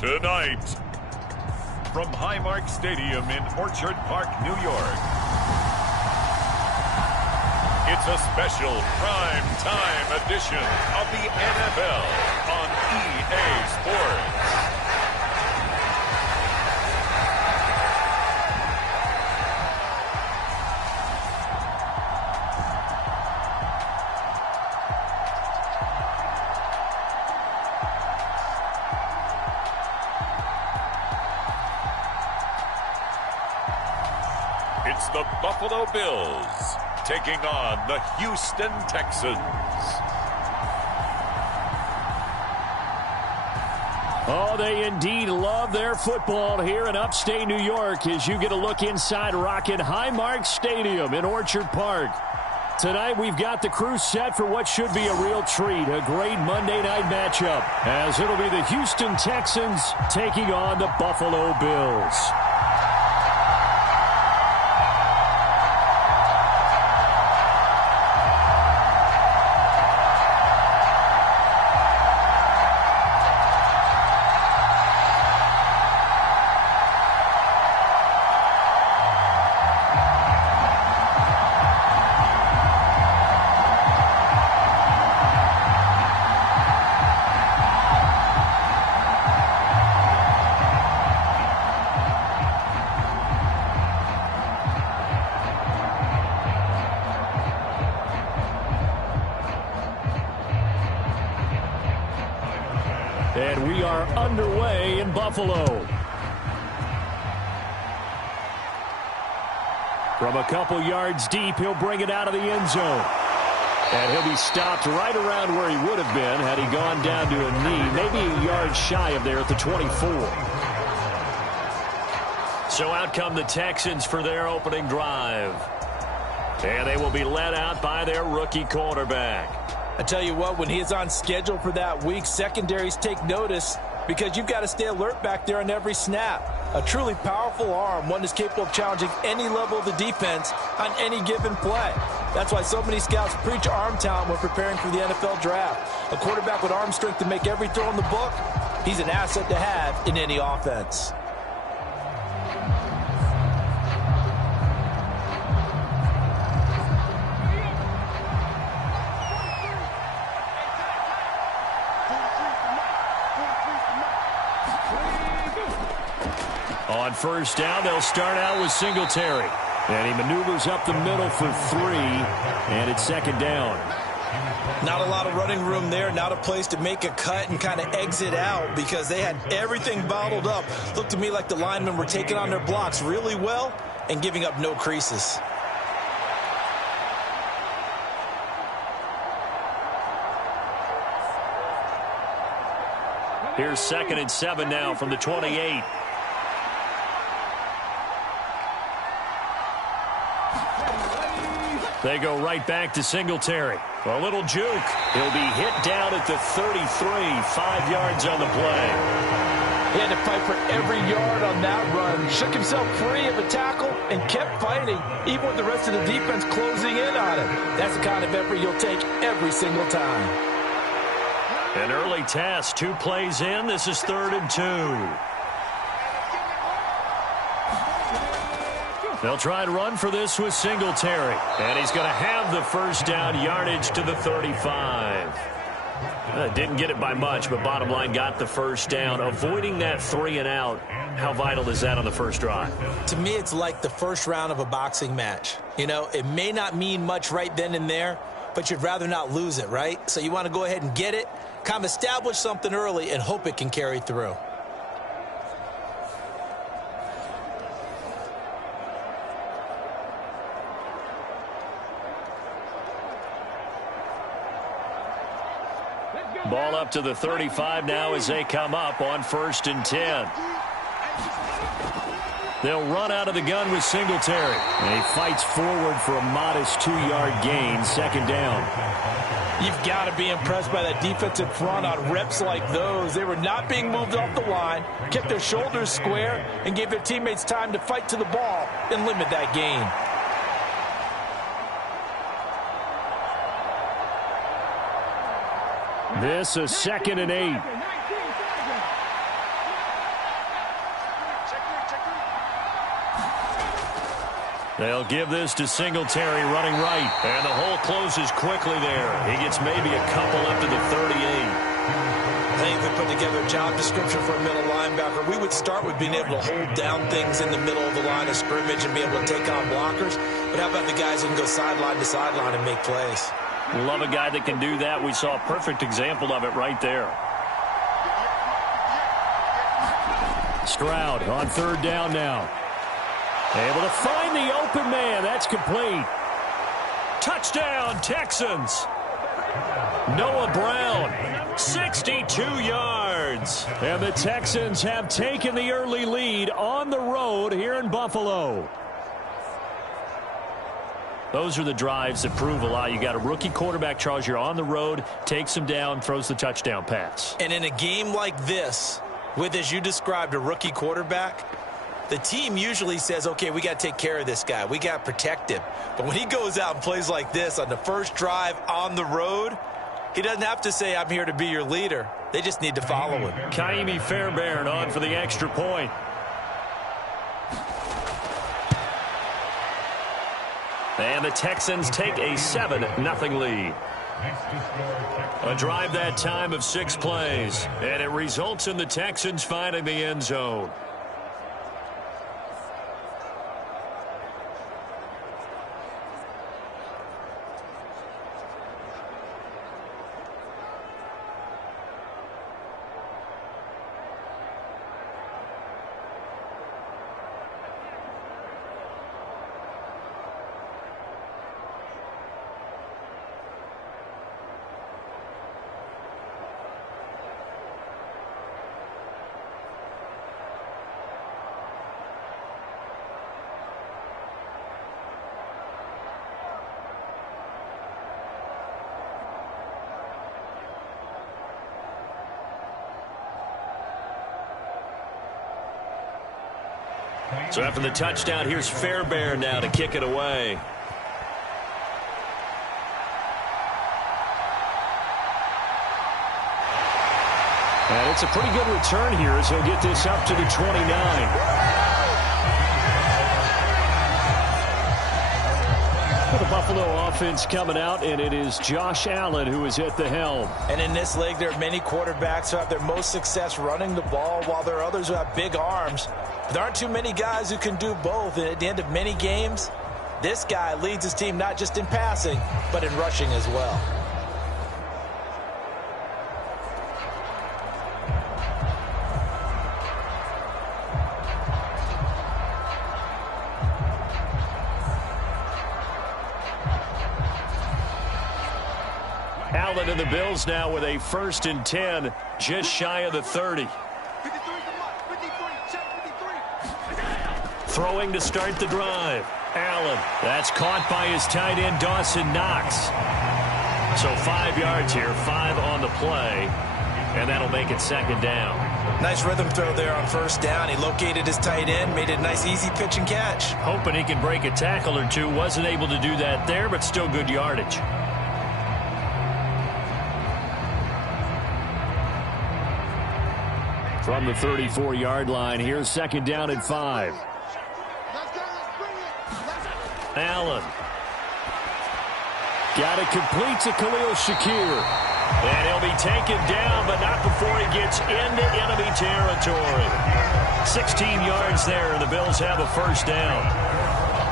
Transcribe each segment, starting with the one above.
Tonight, from Highmark Stadium in Orchard Park, New York, it's a special prime time edition of the NFL on EA Sports. It's the Buffalo Bills taking on the Houston Texans. Oh, they indeed love their football here in upstate New York as you get a look inside Rocket Highmark Stadium in Orchard Park. Tonight we've got the crew set for what should be a real treat, a great Monday night matchup, as it'll be the Houston Texans taking on the Buffalo Bills. And we are underway in Buffalo. From a couple yards deep, he'll bring it out of the end zone. And he'll be stopped right around where he would have been had he gone down to a knee, maybe a yard shy of there at the 24. So out come the Texans for their opening drive. And they will be led out by their rookie quarterback. I tell you what, when he is on schedule for that week, secondaries take notice because you've got to stay alert back there on every snap. A truly powerful arm, one that's capable of challenging any level of the defense on any given play. That's why so many scouts preach arm talent when preparing for the NFL draft. A quarterback with arm strength to make every throw in the book, he's an asset to have in any offense. On first down, they'll start out with Singletary. And he maneuvers up the middle for 3, and it's second down. Not a lot of running room there, not a place to make a cut and kind of exit out because they had everything bottled up. Looked to me like the linemen were taking on their blocks really well and giving up no creases. Here's 2nd and 7 now from the 28. They go right back to Singletary. A little juke. He'll be hit down at the 33, 5 yards on the play. He had to fight for every yard on that run. Shook himself free of a tackle and kept fighting, even with the rest of the defense closing in on him. That's the kind of effort you'll take every single time. An early test, 2 plays in. This is 3rd and 2. They'll try and run for this with Singletary. And he's going to have the first down, yardage to the 35. Didn't get it by much, but bottom line got the first down. Avoiding that 3 and out, how vital is that on the first drive? To me, it's like the first round of a boxing match. You know, it may not mean much right then and there, but you'd rather not lose it, right? So you want to go ahead and get it, kind of establish something early, and hope it can carry through. Ball up to the 35 now as they come up on 1st and 10. They'll run out of the gun with Singletary. And he fights forward for a modest 2-yard gain, 2nd down. You've got to be impressed by that defensive front on reps like those. They were not being moved off the line, kept their shoulders square, and gave their teammates time to fight to the ball and limit that gain. This is 2nd and 8. They'll give this to Singletary running right. And the hole closes quickly there. He gets maybe a couple up to the 38. I think if we put together a job description for a middle linebacker, we would start with being able to hold down things in the middle of the line of scrimmage and be able to take on blockers. But how about the guys who can go sideline to sideline and make plays? Love a guy that can do that. We saw a perfect example of it right there. Stroud on third down now. Able to find the open man. That's complete. Touchdown, Texans. Noah Brown, 62 yards. And the Texans have taken the early lead on the road here in Buffalo. Those are the drives that prove a lot. You got a rookie quarterback, Charles. You're on the road, takes him down, throws the touchdown pass. And in a game like this, with, as you described, a rookie quarterback, the team usually says, okay, we got to take care of this guy. We got to protect him. But when he goes out and plays like this on the first drive on the road, he doesn't have to say, I'm here to be your leader. They just need to follow him. Kaimi Fairbairn on for the extra point. And the Texans take a 7-0 lead. A drive that time of 6 plays. And it results in the Texans finding the end zone. So after the touchdown, here's Fairbairn now to kick it away. And it's a pretty good return here as he'll get this up to the 29. The Buffalo offense coming out, and it is Josh Allen who is at the helm. And in this league, there are many quarterbacks who have their most success running the ball, while there are others who have big arms. But there aren't too many guys who can do both. And at the end of many games, this guy leads his team not just in passing, but in rushing as well. Allen and the Bills now with a 1st and 10, just shy of the 30. Throwing to start the drive. Allen. That's caught by his tight end, Dawson Knox. So 5 yards here, 5 on the play, and that'll make it 2nd down. Nice rhythm throw there on 1st down. He located his tight end, made it a nice easy pitch and catch. Hoping he can break a tackle or two. Wasn't able to do that there, but still good yardage. From the 34-yard line, here's 2nd down and 5. Allen. Got it complete to Khalil Shakir. And he'll be taken down, but not before he gets into enemy territory. 16 yards there, and the Bills have a 1st down.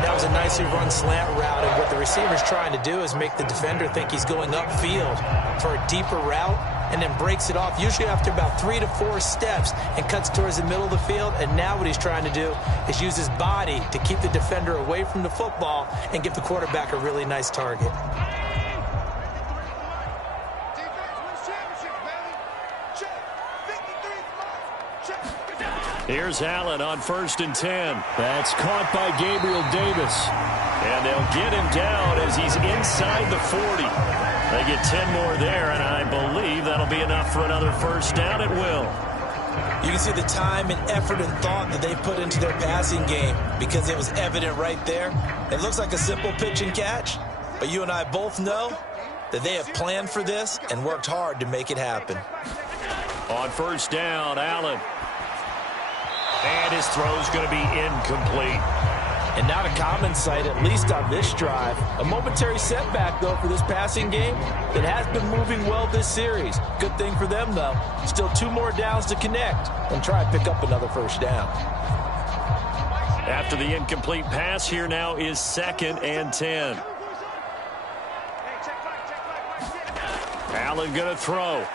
That was a nicely run slant route, and what the receiver's trying to do is make the defender think he's going upfield for a deeper route, and then breaks it off, usually after about 3 to 4 steps, and cuts towards the middle of the field. And now what he's trying to do is use his body to keep the defender away from the football and give the quarterback a really nice target. Here's Allen on 1st and 10. That's caught by Gabriel Davis. And they'll get him down as he's inside the 40. They get 10 more there, and I believe that'll be enough for another 1st down. It will. You can see the time and effort and thought that they put into their passing game, because it was evident right there. It looks like a simple pitch and catch, but you and I both know that they have planned for this and worked hard to make it happen. On 1st down, Allen. And his throw's going to be incomplete. And not a common sight, at least on this drive. A momentary setback, though, for this passing game that has been moving well this series. Good thing for them, though. Still 2 more downs to connect and try and pick up another first down. After the incomplete pass, here now is 2nd and 10. Allen going to throw.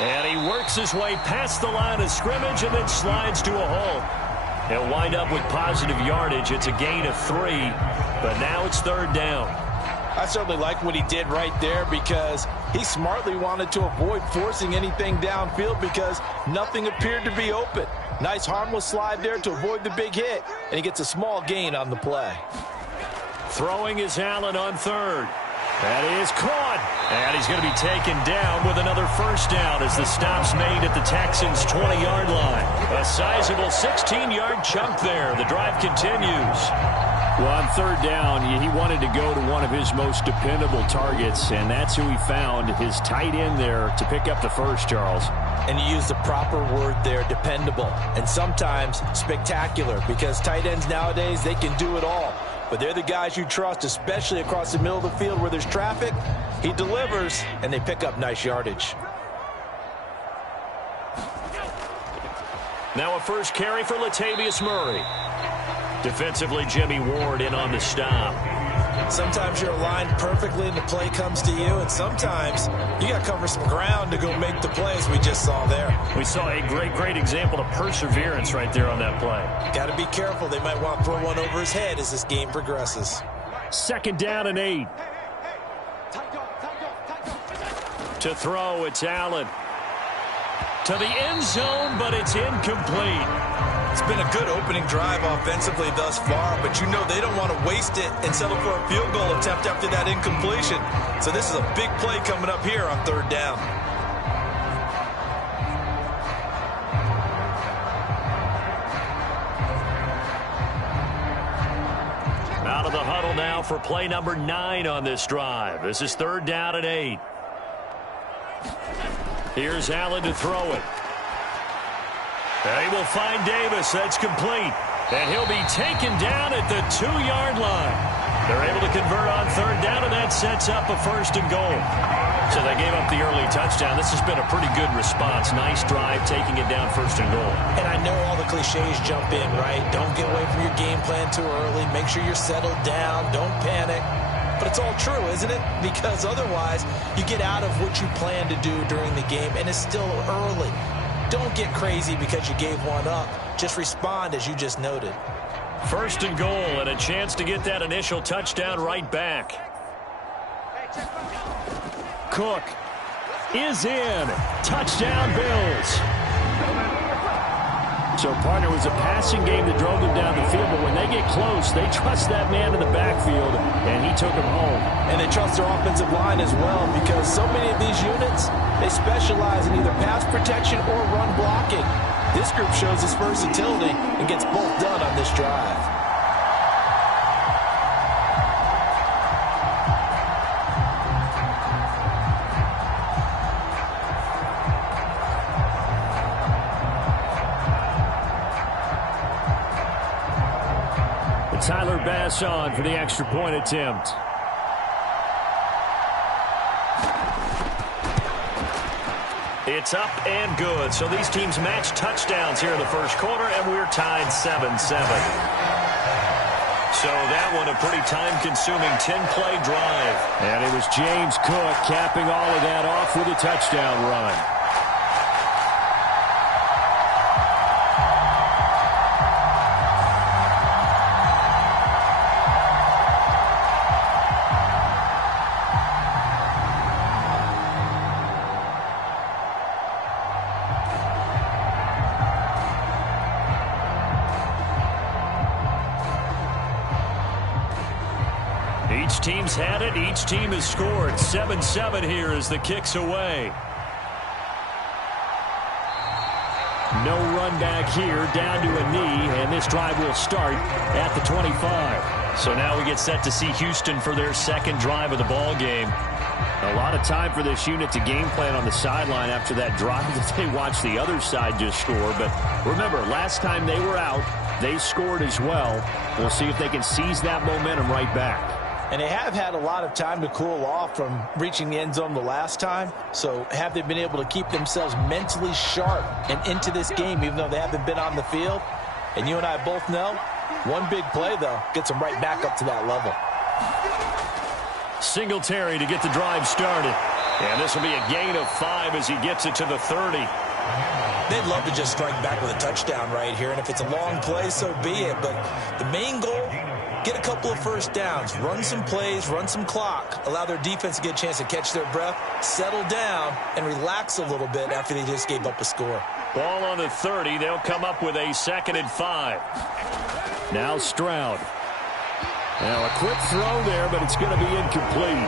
And he works his way past the line of scrimmage and then slides to a halt. He'll wind up with positive yardage. It's a gain of 3, but now it's 3rd down. I certainly like what he did right there because he smartly wanted to avoid forcing anything downfield because nothing appeared to be open. Nice harmless slide there to avoid the big hit, and he gets a small gain on the play. Throwing is Allen on 3rd. That is caught. And he's going to be taken down with another first down as the stop's made at the Texans' 20-yard line. A sizable 16-yard chunk there. The drive continues. Well, on 3rd down, he wanted to go to one of his most dependable targets, and that's who he found, his tight end there, to pick up the first, Charles. And you use the proper word there, dependable, and sometimes spectacular, because tight ends nowadays, they can do it all. But they're the guys you trust, especially across the middle of the field where there's traffic. He delivers, and they pick up nice yardage. Now a first carry for Latavius Murray. Defensively, Jimmy Ward in on the stop. Sometimes you're aligned perfectly and the play comes to you, and sometimes you got to cover some ground to go make the play, as we just saw there. We saw a great example of perseverance right there on that play. Got to be careful. They might want to throw one over his head as this game progresses. 2nd down and 8. To throw, it's Allen. To the end zone, but it's incomplete. It's been a good opening drive offensively thus far, but you know they don't want to waste it and settle for a field goal attempt after that incompletion. So this is a big play coming up here on 3rd down. Out of the huddle now for play number 9 on this drive. This is 3rd down and 8. Here's Allen to throw it. And he will find Davis. That's complete. And he'll be taken down at the 2-yard line. They're able to convert on 3rd down, and that sets up a 1st and goal. So they gave up the early touchdown. This has been a pretty good response. Nice drive, taking it down 1st and goal. And I know all the cliches jump in, right? Don't get away from your game plan too early. Make sure you're settled down. Don't panic. But it's all true, isn't it? Because otherwise, you get out of what you plan to do during the game, and it's still early. Don't get crazy because you gave one up. Just respond as you just noted. 1st and goal, and a chance to get that initial touchdown right back. Cook is in. Touchdown, Bills. So, partner, was a passing game that drove them down the field, but when they get close, they trust that man in the backfield, and he took him home. And they trust their offensive line as well, because so many of these units, they specialize in either pass protection or run blocking. This group shows its versatility and gets both done on this drive. Tyler Bass on for the extra point attempt. It's up and good. So these teams match touchdowns here in the 1st quarter, and we're tied 7-7. So that one a pretty time-consuming 10-play drive. And it was James Cook capping all of that off with a touchdown run. Each team's had it. Each team has scored. 7-7 here as the kick's away. No run back here, down to a knee, and this drive will start at the 25. So now we get set to see Houston for their 2nd drive of the ball game. A lot of time for this unit to game plan on the sideline after that drive that they watched the other side just score. But remember, last time they were out, they scored as well. We'll see if they can seize that momentum right back. And they have had a lot of time to cool off from reaching the end zone the last time. So have they been able to keep themselves mentally sharp and into this game, even though they haven't been on the field? And you and I both know, one big play, though, gets them right back up to that level. Singletary to get the drive started. And this will be a gain of 5 as he gets it to the 30. They'd love to just strike back with a touchdown right here. And if it's a long play, so be it. But the main goal, get a couple of first downs, run some plays, run some clock, allow their defense to get a chance to catch their breath, settle down, and relax a little bit after they just gave up a score. Ball on the 30. They'll come up with a 2nd and 5. Now Stroud. Now a quick throw there, but it's going to be incomplete.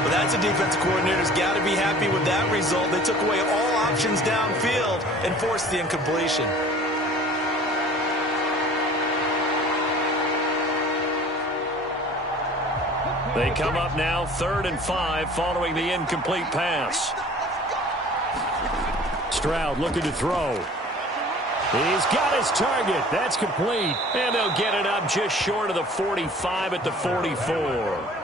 Well, that's a defensive coordinator's got to be happy with that result. They took away all options downfield and forced the incompletion. They come up now 3rd and 5 following the incomplete pass. Stroud looking to throw. He's got his target. That's complete. And they'll get it up just short of the 45 at the 44.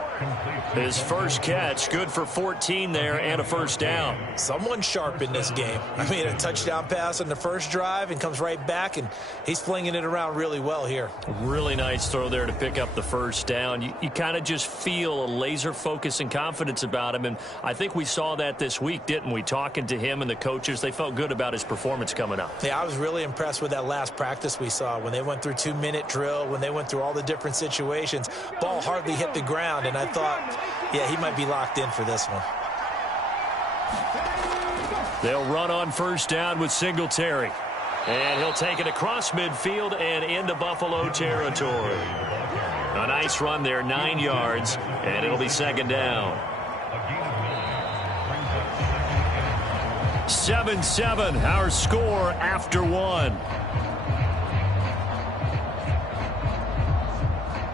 His first catch, good for 14 there and a first down. Someone sharp in this game. I mean, a touchdown pass on the first drive and comes right back, and he's flinging it around really well here. Really nice throw there to pick up the first down. You kind of just feel a laser focus and confidence about him, and I think we saw that this week, didn't we? Talking to him and the coaches, they felt good about his performance coming up. Yeah, I was really impressed with that last practice we saw when they went through 2-minute drill, when they went through all the different situations. Ball hardly hit the ground, and I thought, yeah, he might be locked in for this one. They'll run on first down with Singletary. And he'll take it across midfield and into Buffalo territory. A nice run there, 9 yards, and it'll be 2nd down. 7-7, our score after 1.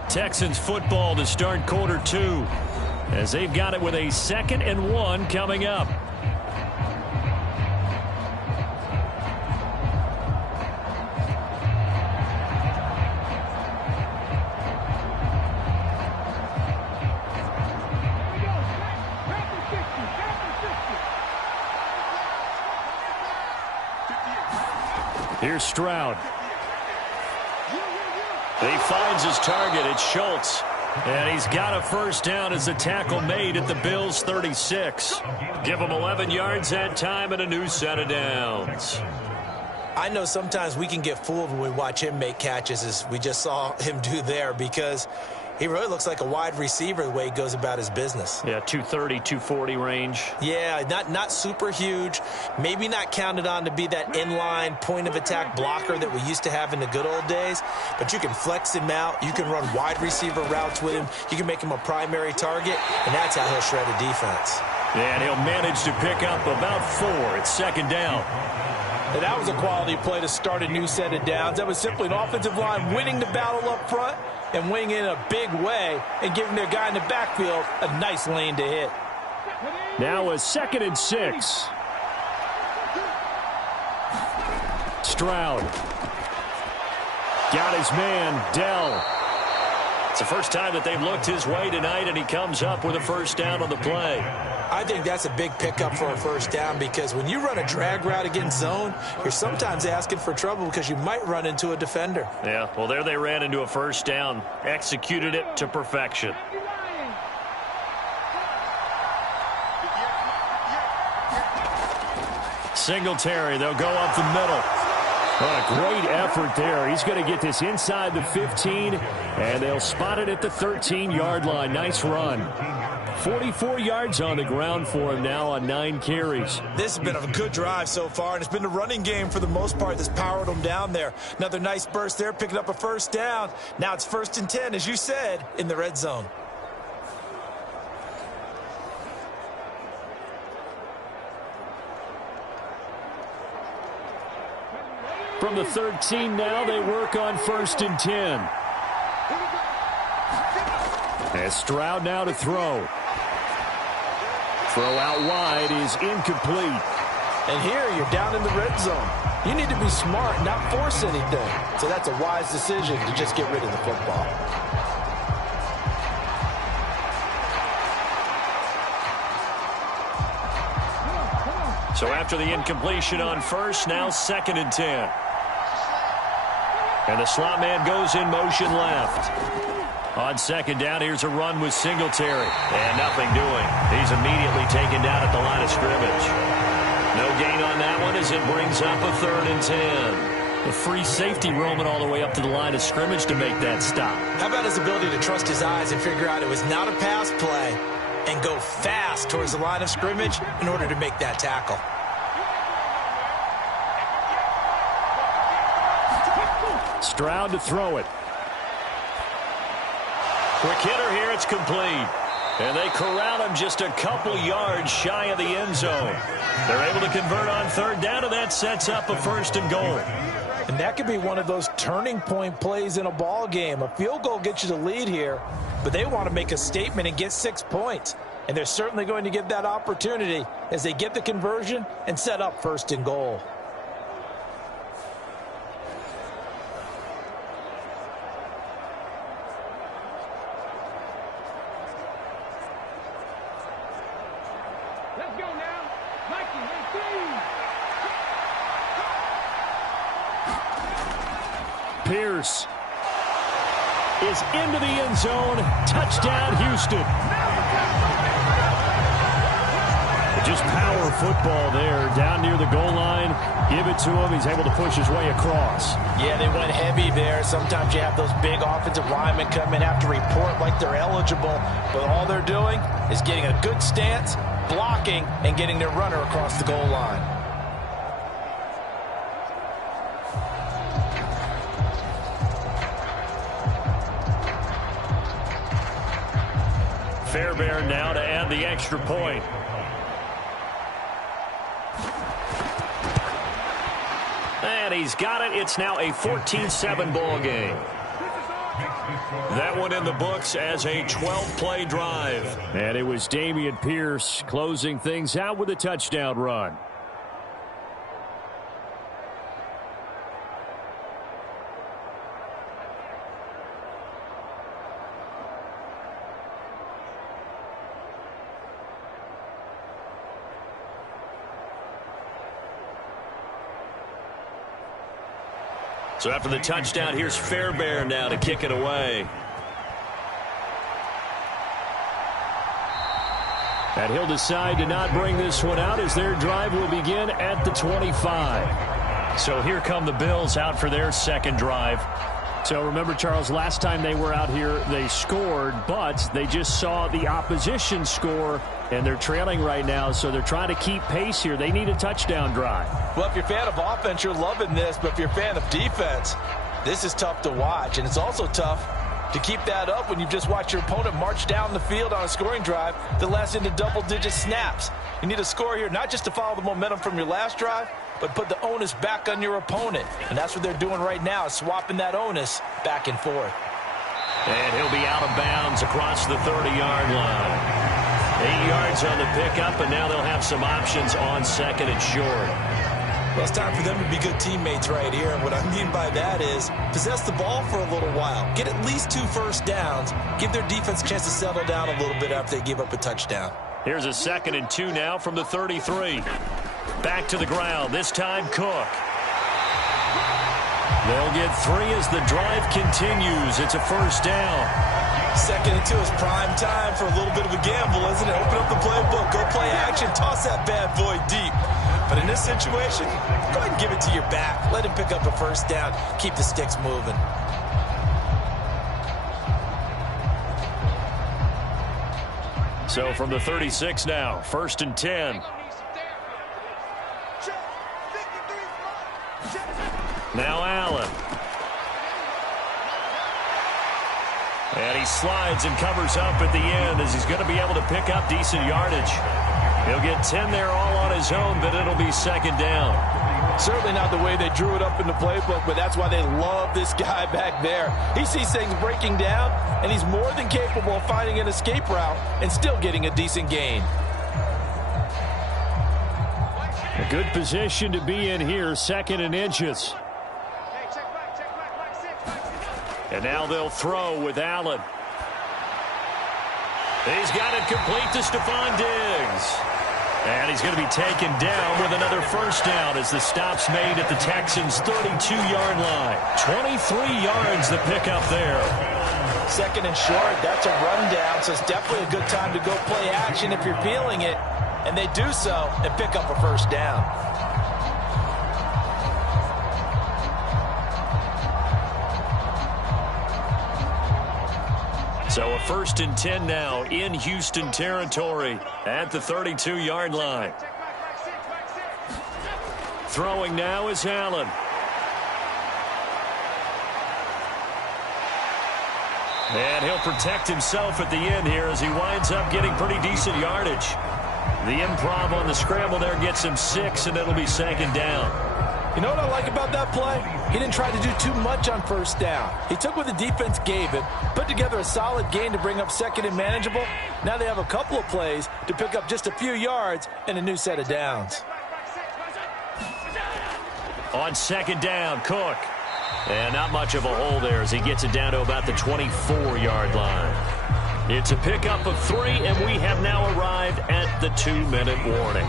Texans football to start quarter 2. As they've got it with a 2nd and 1 coming up. Here's Stroud. He finds his target. It's Schultz. And he's got a first down as the tackle made at the Bills' 36. Give him 11 yards that time and a new set of downs. I know sometimes we can get fooled when we watch him make catches, as we just saw him do there, because he really looks like a wide receiver the way he goes about his business. Yeah, 230, 240 range. Yeah, not super huge. Maybe not counted on to be that inline point-of-attack blocker that we used to have in the good old days. But you can flex him out. You can run wide receiver routes with him. You can make him a primary target, and that's how he'll shred a defense. And he'll manage to pick up about 4. It's 2nd down. And that was a quality play to start a new set of downs. That was simply an offensive line winning the battle up front and winning in a big way and giving their guy in the backfield a nice lane to hit. Now a 2nd and 6. Stroud. Got his man, Dell. It's the first time that they've looked his way tonight, and he comes up with a first down on the play. I think that's a big pickup for a first down, because when you run a drag route against zone, you're sometimes asking for trouble because you might run into a defender. Yeah, well, there they ran into a first down. Executed it to perfection. Singletary, they'll go up the middle. Oh, a great effort there. He's going to get this inside the 15, and they'll spot it at the 13-yard line. Nice run. 44 yards on the ground for him now on 9 carries. This has been a good drive so far, and it's been the running game for the most part that's powered them down there. Another nice burst there, picking up a first down. Now it's 1st and 10, as you said, in the red zone. From the 13 now, they work on 1st and 10. And Stroud now to throw. Throw out wide is incomplete. And here you're down in the red zone. You need to be smart, not force anything. So that's a wise decision to just get rid of the football. So after the incompletion on first, now 2nd and 10. And the slot man goes in motion left. On 2nd down, here's a run with Singletary. And nothing doing. He's immediately taken down at the line of scrimmage. No gain on that one as it brings up a 3rd and 10. A free safety roaming all the way up to the line of scrimmage to make that stop. How about his ability to trust his eyes and figure out it was not a pass play and go fast towards the line of scrimmage in order to make that tackle. Stroud to throw it. Quick hitter here, it's complete. And they corral him just a couple yards shy of the end zone. They're able to convert on 3rd down, and that sets up a 1st and goal. And that could be one of those turning point plays in a ball game. A field goal gets you the lead here, but they want to make a statement and get 6 points. And they're certainly going to get that opportunity as they get the conversion and set up 1st and goal. Pierce is into the end zone. Touchdown, Houston. Just power football there down near the goal line. Give it to him. He's able to push his way across. Yeah, they went heavy there. Sometimes you have those big offensive linemen come in, have to report like they're eligible. But all they're doing is getting a good stance, blocking, and getting their runner across the goal line. Fairbairn now to add the extra point. And he's got it. It's now a 14-7 ball game. That one in the books as a 12-play drive. And it was Dameon Pierce closing things out with a touchdown run. So after the touchdown, here's Fairbairn now to kick it away. And he'll decide to not bring this one out as their drive will begin at the 25. So here come the Bills out for their 2nd drive. So remember, Charles, last time they were out here, they scored, but they just saw the opposition score, and they're trailing right now, so they're trying to keep pace here. They need a touchdown drive. Well, if you're a fan of offense, you're loving this, but if you're a fan of defense, this is tough to watch, and it's also tough to keep that up when you've just watched your opponent march down the field on a scoring drive that lasts into double-digit snaps. You need a score here, not just to follow the momentum from your last drive, but put the onus back on your opponent. And that's what they're doing right now, swapping that onus back and forth. And he'll be out of bounds across the 30-yard line. 8 yards on the pickup, and now they'll have some options on 2nd and short. Well, it's time for them to be good teammates right here. And what I mean by that is possess the ball for a little while. Get at least 2 first downs. Give their defense a chance to settle down a little bit after they give up a touchdown. Here's a 2nd and 2 now from the 33. Back to the ground, this time Cook. They'll get 3 as the drive continues. It's a 1st down. 2nd and 2 is prime time for a little bit of a gamble, isn't it? Open up the playbook, go play action, toss that bad boy deep. But in this situation, go ahead and give it to your back. Let him pick up a 1st down. Keep the sticks moving. So from the 36 now, 1st and 10. Now Allen. And he slides and covers up at the end as he's going to be able to pick up decent yardage. He'll get 10 there all on his own, but it'll be 2nd down. Certainly not the way they drew it up in the playbook, but that's why they love this guy back there. He sees things breaking down, and he's more than capable of finding an escape route and still getting a decent gain. A good position to be in here, 2nd and inches. And now they'll throw with Allen. He's got it complete to Stephon Diggs. And he's going to be taken down with another first down as the stop's made at the Texans' 32-yard line. 23 yards the pickup there. 2nd and short, that's a rundown, so it's definitely a good time to go play action if you're feeling it. And they do so and pick up a first down. So a 1st and 10 now in Houston territory at the 32-yard line. Throwing now is Allen. And he'll protect himself at the end here as he winds up getting pretty decent yardage. The improv on the scramble there gets him 6, and it'll be 2nd down. You know what I like about that play? He didn't try to do too much on first down. He took what the defense gave him, put together a solid gain to bring up 2nd and manageable. Now they have a couple of plays to pick up just a few yards and a new set of downs. On 2nd down, Cook. And not much of a hole there as he gets it down to about the 24-yard line. It's a pickup of 3, and we have now arrived at the 2-minute warning.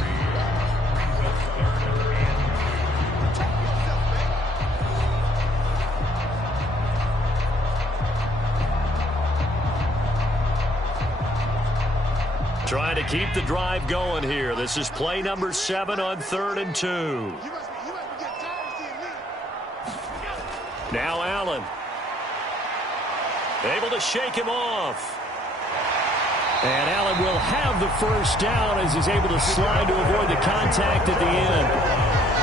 Trying to keep the drive going here. This is play number 7 on 3rd and 2. Now Allen. Able to shake him off. And Allen will have the first down as he's able to slide to avoid the contact at the end.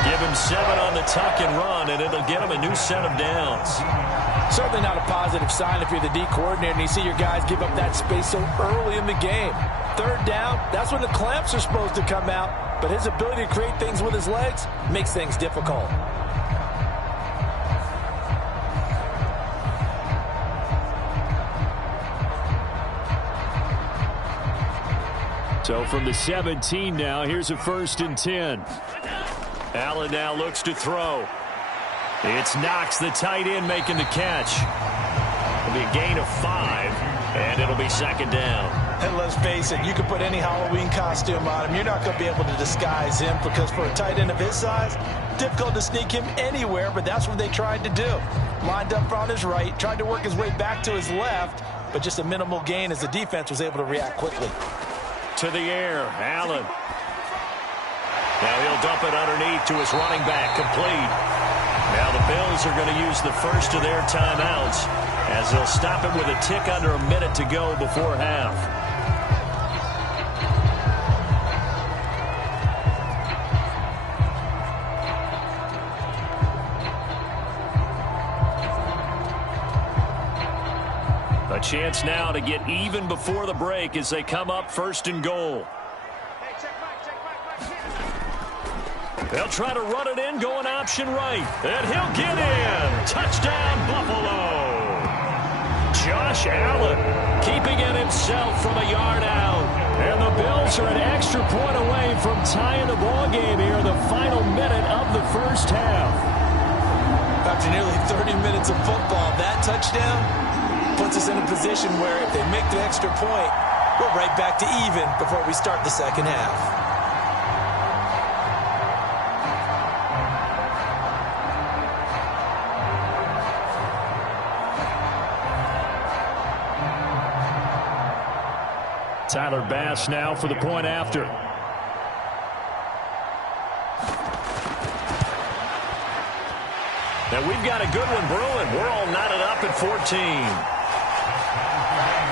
Give him 7 on the tuck and run, and it'll get him a new set of downs. Certainly not a positive sign if you're the D coordinator and you see your guys give up that space so early in the game. 3rd down, that's when the clamps are supposed to come out, but his ability to create things with his legs makes things difficult. So from the 17 now, here's a 1st and 10. Allen now looks to throw. It's Knox, the tight end, making the catch. It'll be a gain of 5, and it'll be 2nd down. And let's face it, you can put any Halloween costume on him. You're not going to be able to disguise him because for a tight end of his size, difficult to sneak him anywhere, but that's what they tried to do. Lined up on his right, tried to work his way back to his left, but just a minimal gain as the defense was able to react quickly. To the air, Allen. Now he'll dump it underneath to his running back, complete. Now the Bills are going to use the first of their timeouts as they'll stop it with a tick under a minute to go before half. A chance now to get even before the break as they come up 1st and goal. They'll try to run it in, going option right. And he'll get in. Touchdown, Buffalo. Josh Allen keeping it himself from a yard out. And the Bills are an extra point away from tying the ball game here in the final minute of the first half. After nearly 30 minutes of football, that touchdown puts us in a position where if they make the extra point, we're right back to even before we start the second half. Tyler Bass now for the point after. Now we've got a good one brewing. We're all knotted up at 14.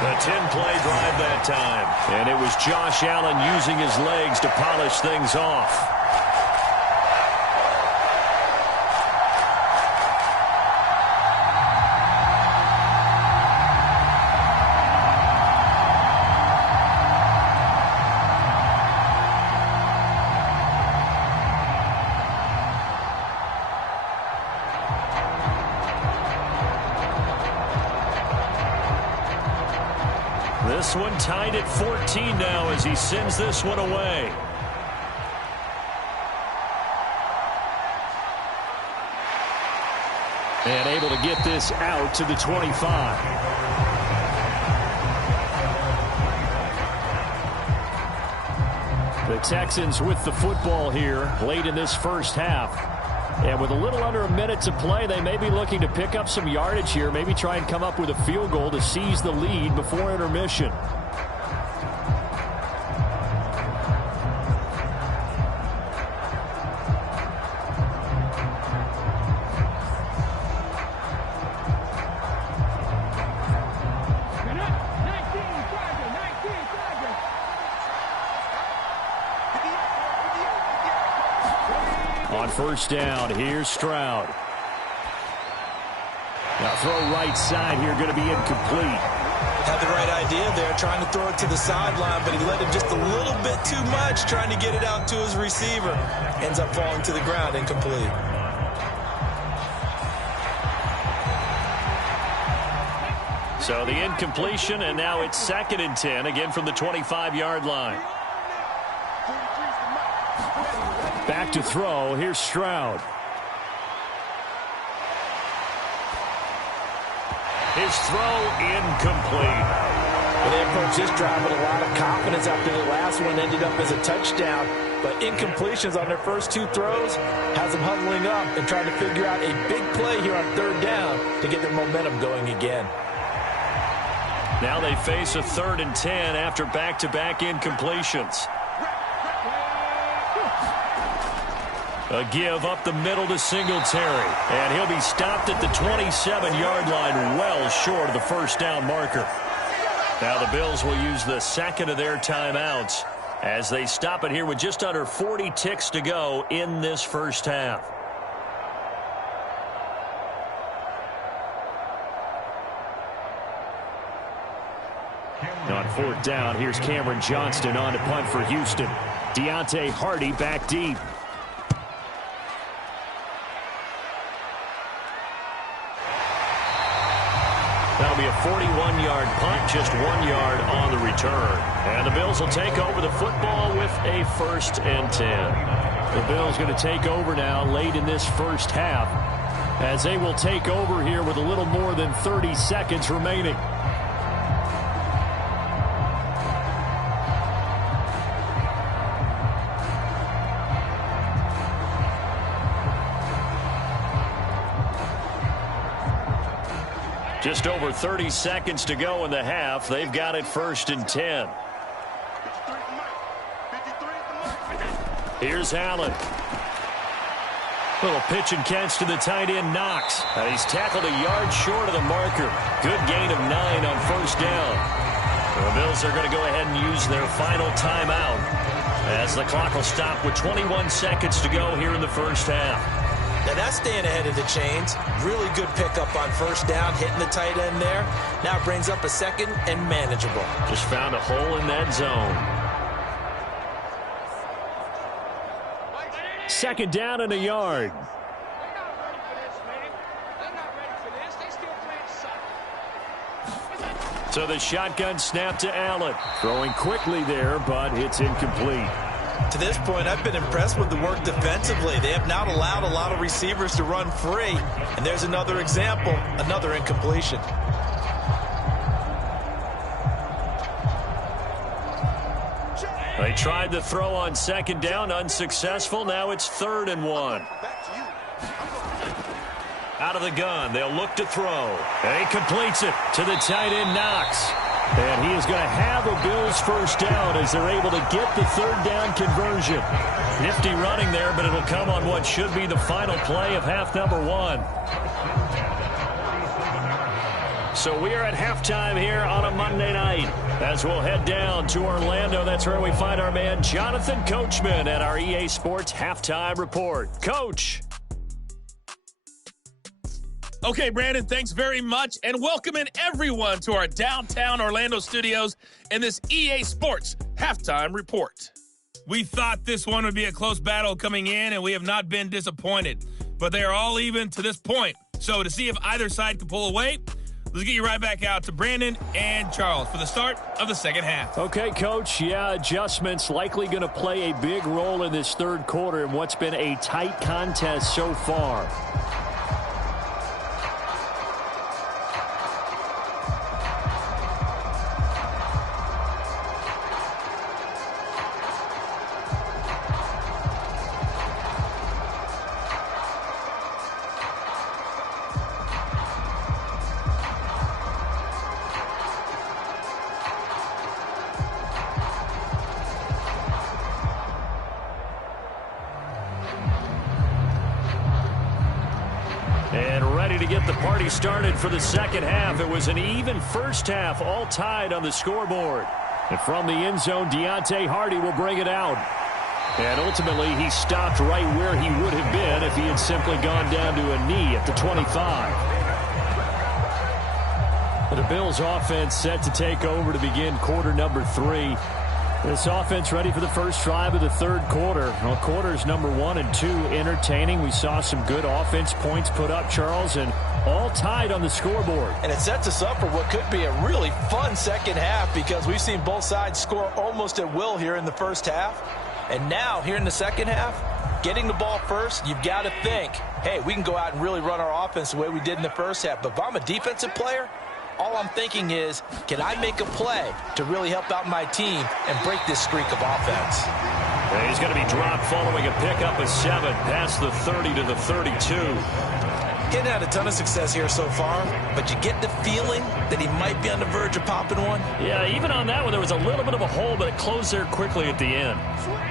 A 10-play drive that time. And it was Josh Allen using his legs to polish things off. This one tied at 14 now as he sends this one away. And able to get this out to the 25. The Texans with the football here late in this first half. And with a little under a minute to play, they may be looking to pick up some yardage here, maybe try and come up with a field goal to seize the lead before intermission. On first down, here's Stroud. Now throw right side here, going to be incomplete. Had the right idea there, trying to throw it to the sideline, but he let him just a little bit too much, trying to get it out to his receiver. Ends up falling to the ground, incomplete. So the incompletion, and now it's 2nd and 10, again from the 25-yard line. Back to throw. Here's Stroud. His throw incomplete. Well, they approached this drive with a lot of confidence after the last one ended up as a touchdown. But incompletions on their first 2 throws has them huddling up and trying to figure out a big play here on 3rd down to get their momentum going again. Now they face a 3rd and 10 after back-to-back incompletions. A give up the middle to Singletary. And he'll be stopped at the 27-yard line, well short of the first down marker. Now the Bills will use the 2nd of their timeouts as they stop it here with just under 40 ticks to go in this first half. On 4th down, here's Cameron Johnston on to punt for Houston. Deontay Hardy back deep. That'll be a 41-yard punt, just 1 yard on the return. And the Bills will take over the football with a 1st and 10. The Bills going to take over now late in this first half as they will take over here with a little more than 30 seconds remaining. Just over 30 seconds to go in the half. They've got it 1st and 10. Here's Allen. Little pitch and catch to the tight end, Knox. And he's tackled a yard short of the marker. Good gain of 9 on 1st down. The Bills are going to go ahead and use their final timeout as the clock will stop with 21 seconds to go here in the first half. Now that's staying ahead of the chains. Really good pickup on 1st down, hitting the tight end there. Now it brings up a 2nd and manageable. Just found a hole in that zone. 2nd down and a yard. So the shotgun snap to Allen. Throwing quickly there, but it's incomplete. To this point, I've been impressed with the work defensively. They have not allowed a lot of receivers to run free. And there's another example, another incompletion. They tried the throw on 2nd down, unsuccessful. Now it's 3rd and 1. Out of the gun, they'll look to throw. And he completes it to the tight end, Knox. And he is going to have a Bills 1st down as they're able to get the 3rd down conversion. Nifty running there, but it'll come on what should be the final play of half number 1. So we are at halftime here on a Monday night as we'll head down to Orlando. That's where we find our man Jonathan Coachman at our EA Sports Halftime Report. Coach. Okay, Brandon, thanks very much, and welcoming everyone to our downtown Orlando studios in this EA Sports Halftime Report. We thought this one would be a close battle coming in, and we have not been disappointed. But they are all even to this point. So to see if either side can pull away, let's get you right back out to Brandon and Charles for the start of the second half. Okay, Coach. Yeah, adjustments likely going to play a big role in this 3rd quarter in what's been a tight contest so far. And ready to get the party started for the second half. It was an even first half, all tied on the scoreboard. And from the end zone, Deontay Hardy will bring it out. And ultimately, he stopped right where he would have been if he had simply gone down to a knee at the 25. The Bills offense set to take over to begin quarter number 3. This offense ready for the first drive of the third quarter. Well, quarters number 1 and 2 entertaining. We saw some good offense points put up, Charles, and all tied on the scoreboard. And it sets us up for what could be a really fun second half because we've seen both sides score almost at will here in the first half. And now, here in the second half, getting the ball first, you've got to think, hey, we can go out and really run our offense the way we did in the first half. But if I'm a defensive player, all I'm thinking is, can I make a play to really help out my team and break this streak of offense? And he's going to be dropped following a pickup of 7 past the 30 to the 32. Getting had a ton of success here so far, but you get the feeling that he might be on the verge of popping one. Yeah, even on that one, there was a little bit of a hole, but it closed there quickly at the end.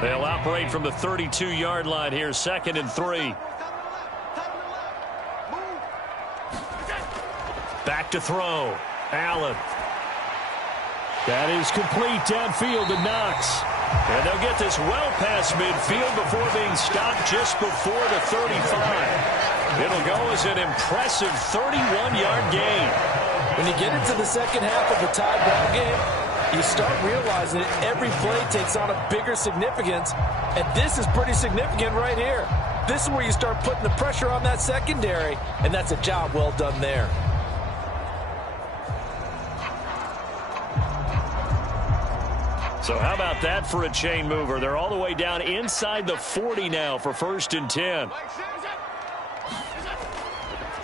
They'll operate from the 32-yard line here, 2nd and 3. Back to throw. Allen. That is complete downfield to Knox. And they'll get this well past midfield before being stopped just before the 35. It'll go as an impressive 31-yard gain. When you get into the second half of a tied ball game, you start realizing that every play takes on a bigger significance, and this is pretty significant right here. This is where you start putting the pressure on that secondary, and that's a job well done there. So how about that for a chain mover? They're all the way down inside the 40 now for 1st and 10.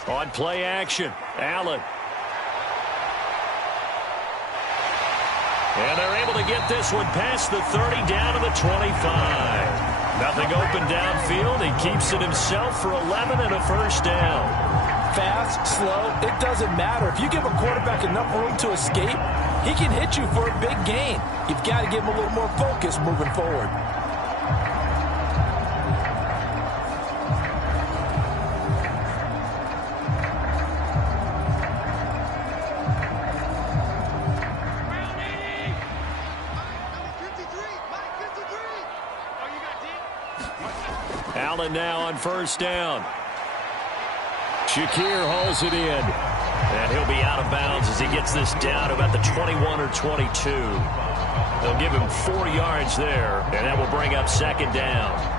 On play action, Allen. And they're able to get this one past the 30 down to the 25. Nothing open downfield. He keeps it himself for 11 and a first down. Fast, slow, it doesn't matter. If you give a quarterback enough room to escape, he can hit you for a big gain. You've got to give him a little more focus moving forward. Allen now on first down. Shakir hauls it in. And he'll be out of bounds as he gets this down to about the 21 or 22. They'll give him 4 yards there, and that will bring up 2nd down.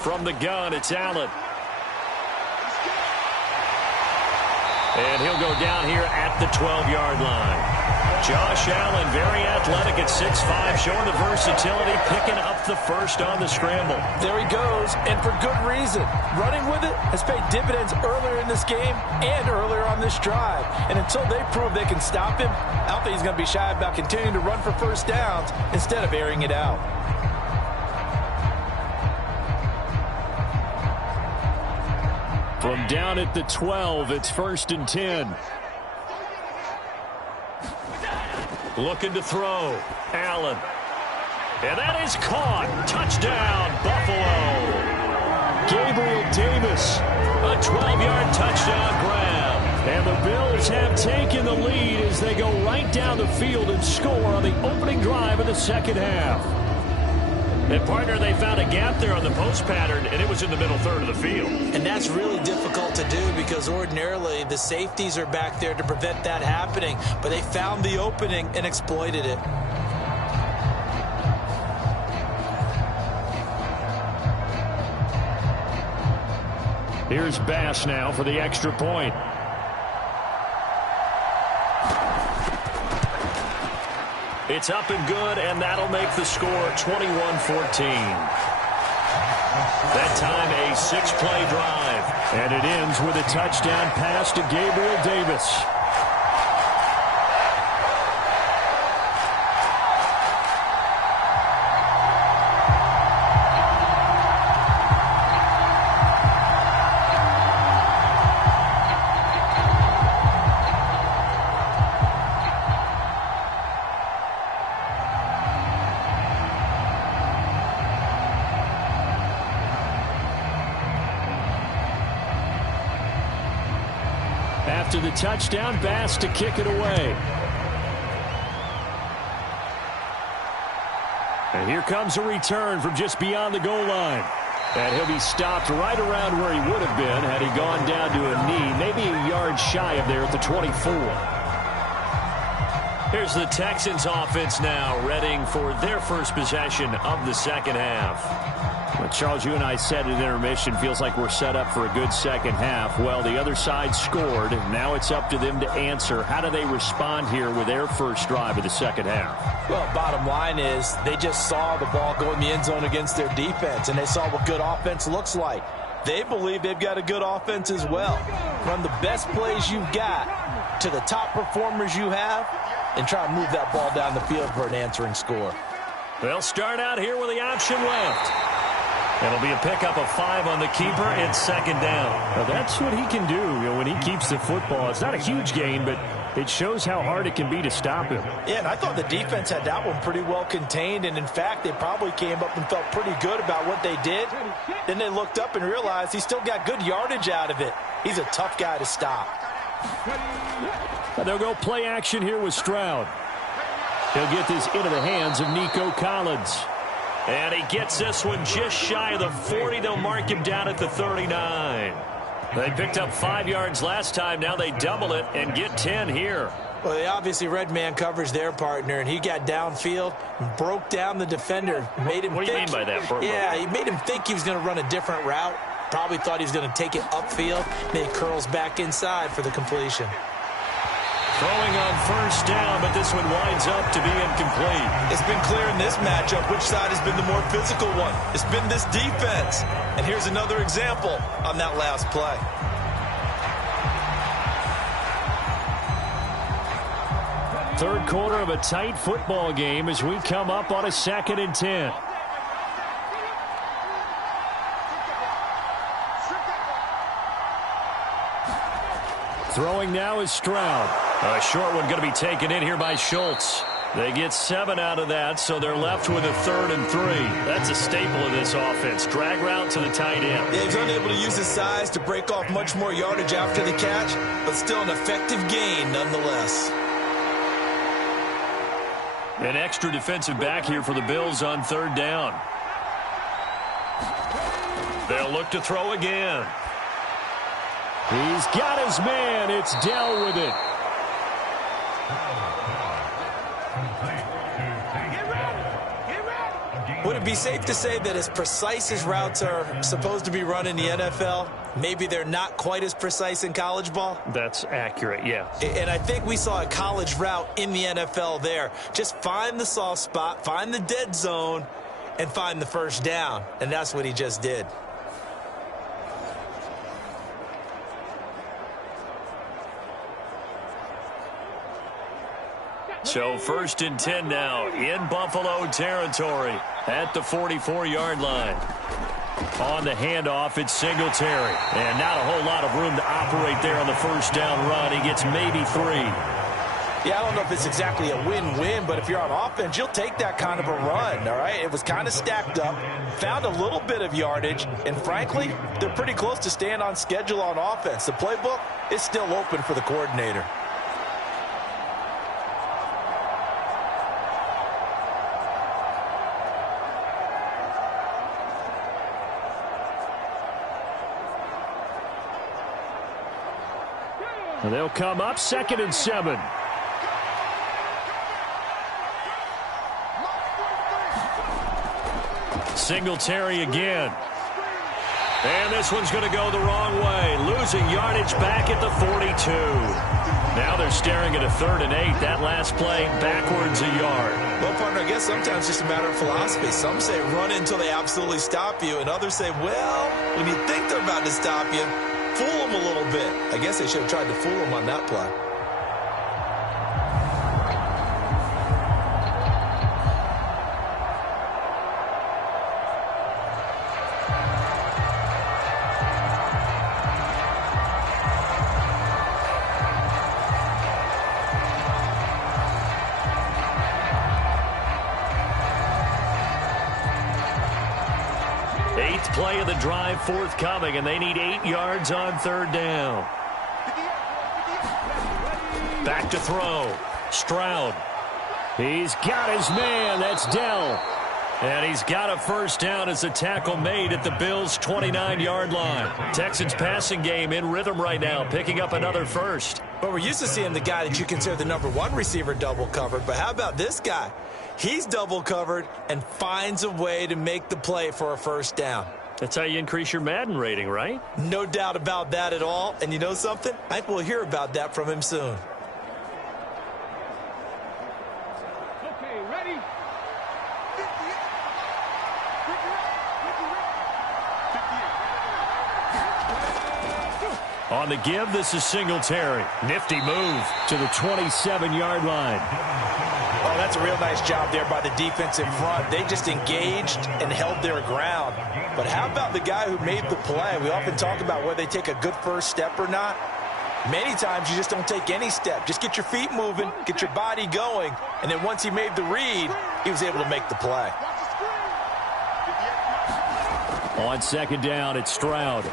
From the gun, it's Allen. And he'll go down here at the 12-yard line. Josh Allen, very athletic at 6'5", showing the versatility, picking up the first on the scramble. There he goes, and for good reason. Running with it has paid dividends earlier in this game and earlier on this drive. And until they prove they can stop him, I don't think he's going to be shy about continuing to run for first downs instead of airing it out. From down at the 12, it's 1st and 10. Looking to throw. Allen. And that is caught. Touchdown, Buffalo. Gabriel Davis. A 12-yard touchdown grab. And the Bills have taken the lead as they go right down the field and score on the opening drive of the second half. And, partner, they found a gap there on the post pattern, and it was in the middle third of the field. And that's really difficult to do because ordinarily the safeties are back there to prevent that happening. But they found the opening and exploited it. Here's Bass now for the extra point. It's up and good, and that'll make the score 21-14. That time a 6-play drive, and it ends with a touchdown pass to Gabriel Davis. after the touchdown. Bass to kick it away. And here comes a return from just beyond the goal line. And he'll be stopped right around where he would have been had he gone down to a knee, maybe a yard shy of there at the 24. Here's the Texans offense now, readying for their first possession of the second half. Well, Charles, you and I said at intermission, feels like we're set up for a good second half. Well, the other side scored. Now it's up to them to answer. How do they respond here with their first drive of the second half? Well, bottom line is they just saw the ball go in the end zone against their defense, and they saw what good offense looks like. They believe they've got a good offense as well. From the best plays you've got to the top performers you have, and try and move that ball down the field for an answering score. They'll start out here with the option left. It'll be a pickup of 5 on the keeper. It's second down. Now that's what he can do, when he keeps the football. It's not a huge gain, but it shows how hard it can be to stop him. Yeah, and I thought the defense had that one pretty well contained, and in fact, they probably came up and felt pretty good about what they did. Then they looked up and realized he still got good yardage out of it. He's a tough guy to stop. They'll go play action here with Stroud. He'll get this into the hands of Nico Collins. And he gets this one just shy of the 40. They'll mark him down at the 39. They picked up 5 yards last time. Now they double it and get 10 here. Well, they obviously red man coverage their partner, and he got downfield, broke down the defender, made him What do you mean by that, Bert? Yeah, he made him think he was going to run a different route. Probably thought he was going to take it upfield. Then he curls back inside for the completion. Throwing on first down, but this one winds up to be incomplete. It's been clear in this matchup which side has been the more physical one. It's been this defense. And here's another example on that last play. Third quarter of a tight football game as we come up on a 2nd and 10. Throwing now is Stroud. A short one going to be taken in here by Schultz. They get 7 out of that, so they're left with a 3rd and 3. That's a staple of this offense. Drag route to the tight end. Yeah, he's unable to use his size to break off much more yardage after the catch, but still an effective gain nonetheless. An extra defensive back here for the Bills on 3rd down. They'll look to throw again. He's got his man. It's Dell with it. Would it be safe to say that as precise as routes are supposed to be run in the NFL, maybe they're not quite as precise in college ball? That's accurate, yeah. And I think we saw a college route in the NFL there. Just find the soft spot, find the dead zone, and find the first down. And that's what he just did. So 1st and 10 now in Buffalo territory at the 44-yard line. On the handoff, it's Singletary. And not a whole lot of room to operate there on the first down run. He gets maybe 3. Yeah, I don't know if it's exactly a win-win, but if you're on offense, you'll take that kind of a run, all right? It was kind of stacked up, found a little bit of yardage, and frankly, they're pretty close to staying on schedule on offense. The playbook is still open for the coordinator. And they'll come up 2nd and 7. Singletary again. And this one's going to go the wrong way. Losing yardage back at the 42. Now they're staring at a 3rd and 8. That last play backwards a yard. Well, partner, I guess sometimes it's just a matter of philosophy. Some say run until they absolutely stop you, and others say, well, when you think they're about to stop you, fool them a little bit. I guess they should have tried to fool them on that play. Play of the drive forthcoming, and they need 8 yards on 3rd down. Back to throw. Stroud. He's got his man. That's Dell. And he's got a first down as a tackle made at the Bills' 29-yard line. Texans passing game in rhythm right now, picking up another first. But we're used to seeing the guy that you consider the number one receiver double covered. But how about this guy? He's double covered and finds a way to make the play for a first down. That's how you increase your Madden rating, right? No doubt about that at all. And you know something? I think we'll hear about that from him soon. On the give, this is Singletary. Nifty move to the 27-yard line. Oh, that's a real nice job there by the defense in front. They just engaged and held their ground. But how about the guy who made the play? We often talk about whether they take a good first step or not. Many times you just don't take any step. Just get your feet moving, get your body going, and then once he made the read, he was able to make the play. On second down, it's Stroud.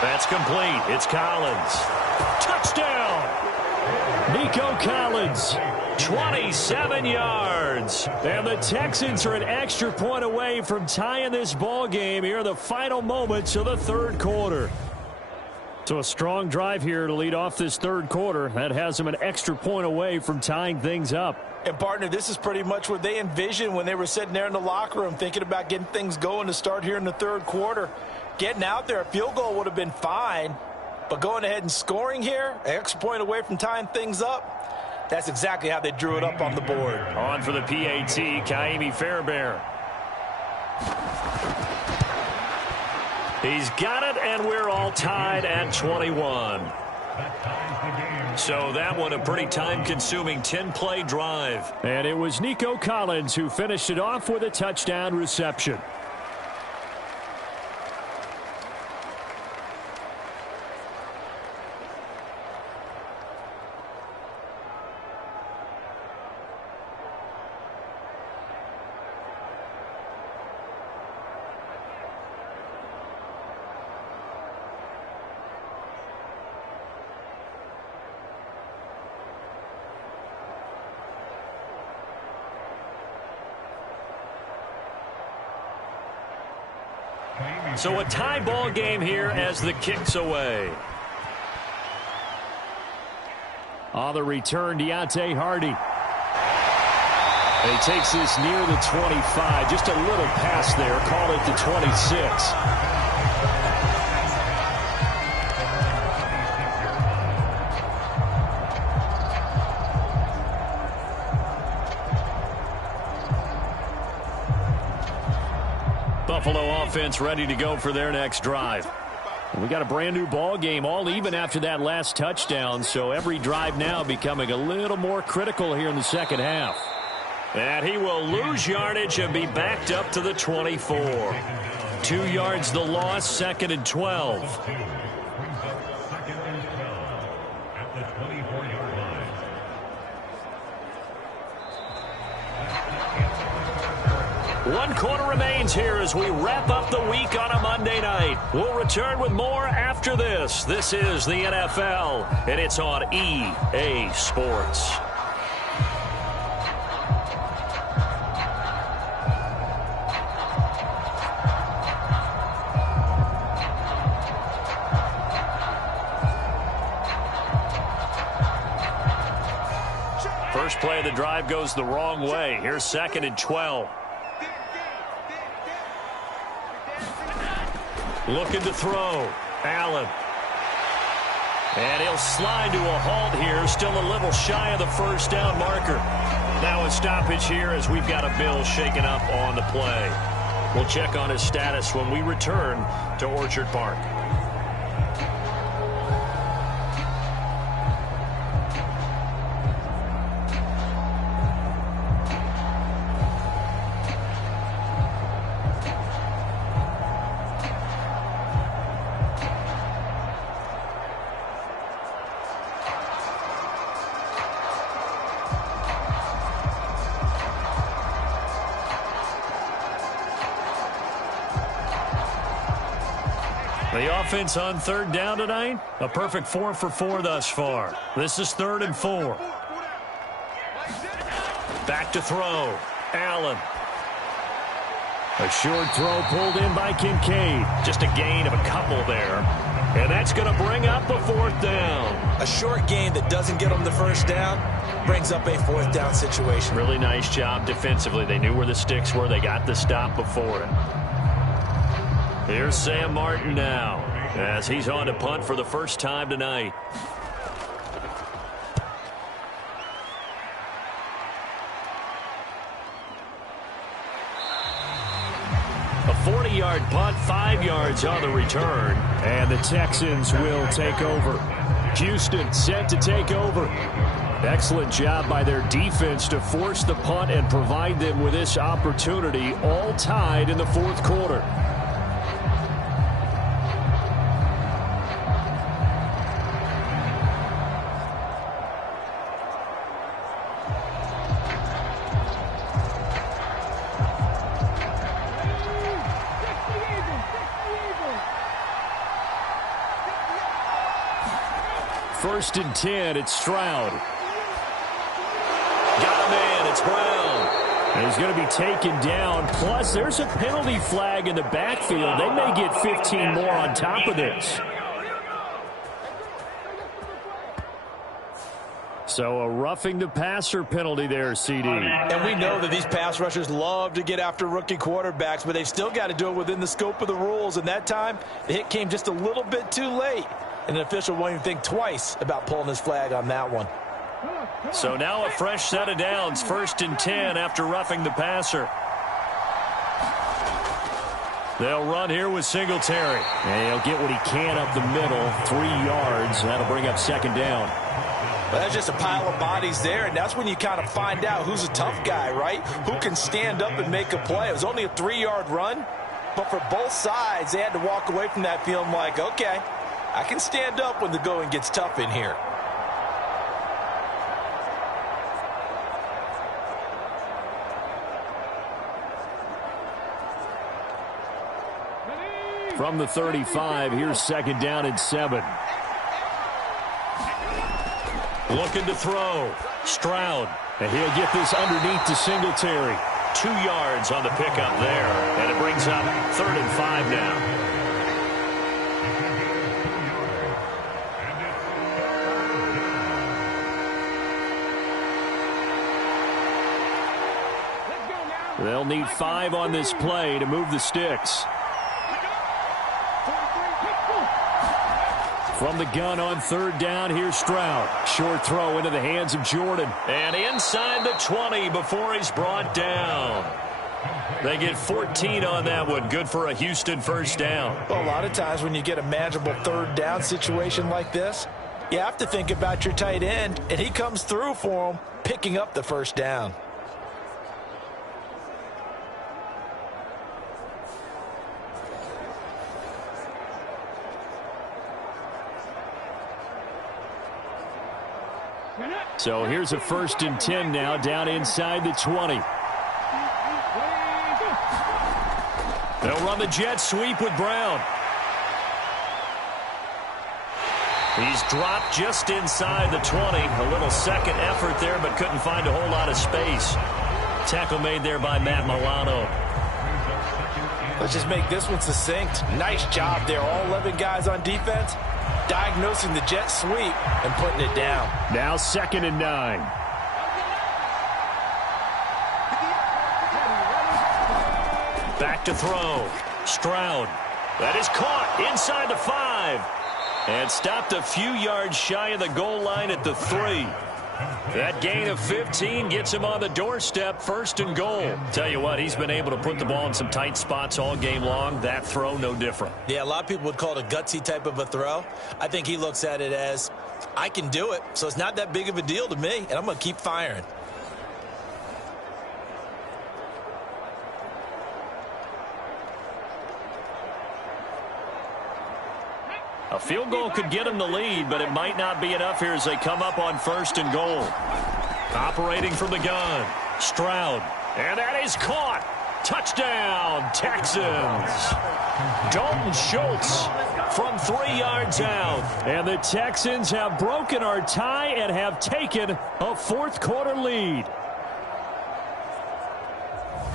That's complete. It's Collins. Touchdown! Nico Collins, 27 yards. And the Texans are an extra point away from tying this ball game here in the final moments of the third quarter. So a strong drive here to lead off this third quarter. That has them an extra point away from tying things up. And, partner, this is pretty much what they envisioned when they were sitting there in the locker room thinking about getting things going to start here in the third quarter. Getting out there, a field goal would have been fine. But going ahead and scoring here, an extra point away from tying things up, that's exactly how they drew it up on the board. On for the PAT, Kaimi Fairbairn. He's got it, and we're all tied at 21. So that one a pretty time-consuming 10-play drive. And it was Nico Collins who finished it off with a touchdown reception. So a tie ball game here as the kick's away. On the return, Deontay Hardy. And he takes this near the 25. Just a little pass there. Call it the 26. Buffalo offense ready to go for their next drive. We got a brand new ball game, all even after that last touchdown, so every drive now becoming a little more critical here in the second half. And he will lose yardage and be backed up to the 24. 2 yards the loss, 2nd and 12. One quarter remains here as we wrap up the week on a Monday night. We'll return with more after this. This is the NFL, and it's on EA Sports. First play of the drive goes the wrong way. Here's 2nd and 12. Looking to throw. Allen. And he'll slide to a halt here. Still a little shy of the first down marker. Now a stoppage here as we've got a Bill shaken up on the play. We'll check on his status when we return to Orchard Park. The offense on third down tonight, a perfect 4 for 4 thus far. This is 3rd and 4. Back to throw. Allen. A short throw pulled in by Kincaid. Just a gain of a couple there. And that's going to bring up a 4th down. A short gain that doesn't get them the first down brings up a 4th down situation. Really nice job defensively. They knew where the sticks were. They got the stop before it. Here's Sam Martin now as he's on to punt for the first time tonight. A 40-yard punt, 5 yards on the return. And the Texans will take over. Houston set to take over. Excellent job by their defense to force the punt and provide them with this opportunity, all tied in the 4th quarter. First and 10, it's Stroud. Got a man, it's Brown. And he's going to be taken down. Plus, there's a penalty flag in the backfield. They may get 15 more on top of this. So a roughing the passer penalty there, CD. And we know that these pass rushers love to get after rookie quarterbacks, but they've still got to do it within the scope of the rules. And that time, the hit came just a little bit too late. And an official won't even think twice about pulling his flag on that one. So now a fresh set of downs. 1st and 10 after roughing the passer. They'll run here with Singletary. And he'll get what he can up the middle. 3 yards. That'll bring up 2nd down. Well, that's just a pile of bodies there, and that's when you kind of find out who's a tough guy, right? Who can stand up and make a play. It was only a 3-yard run, but for both sides, they had to walk away from that feeling like, okay, I can stand up when the going gets tough in here. From the 35, here's 2nd down and 7. Looking to throw. Stroud. And he'll get this underneath to Singletary. 2 yards on the pickup there. And it brings up 3rd and 5 now. They'll need 5 on this play to move the sticks. From the gun on 3rd down, here's Stroud. Short throw into the hands of Jordan. And inside the 20 before he's brought down. They get 14 on that one. Good for a Houston 1st down. Well, a lot of times when you get a manageable 3rd down situation like this, you have to think about your tight end, and he comes through for him, picking up the 1st down. So here's a 1st and 10 now, down inside the 20. They'll run the jet sweep with Brown. He's dropped just inside the 20. A little second effort there, but couldn't find a whole lot of space. Tackle made there by Matt Milano. Let's just make this one succinct. Nice job there. All 11 guys on defense diagnosing the jet sweep and putting it down. Now 2nd and 9. Back to throw. Stroud. That is caught inside the 5. And stopped a few yards shy of the goal line at the 3. That gain of 15 gets him on the doorstep, 1st and goal. Tell you what, he's been able to put the ball in some tight spots all game long. That throw, no different. Yeah, a lot of people would call it a gutsy type of a throw. I think he looks at it as, I can do it, so it's not that big of a deal to me, and I'm going to keep firing. A field goal could get him the lead, but it might not be enough here as they come up on 1st and goal. Operating from the gun, Stroud. And that is caught. Touchdown, Texans. Dalton Schultz from 3 yards out. And the Texans have broken our tie and have taken a fourth-quarter lead.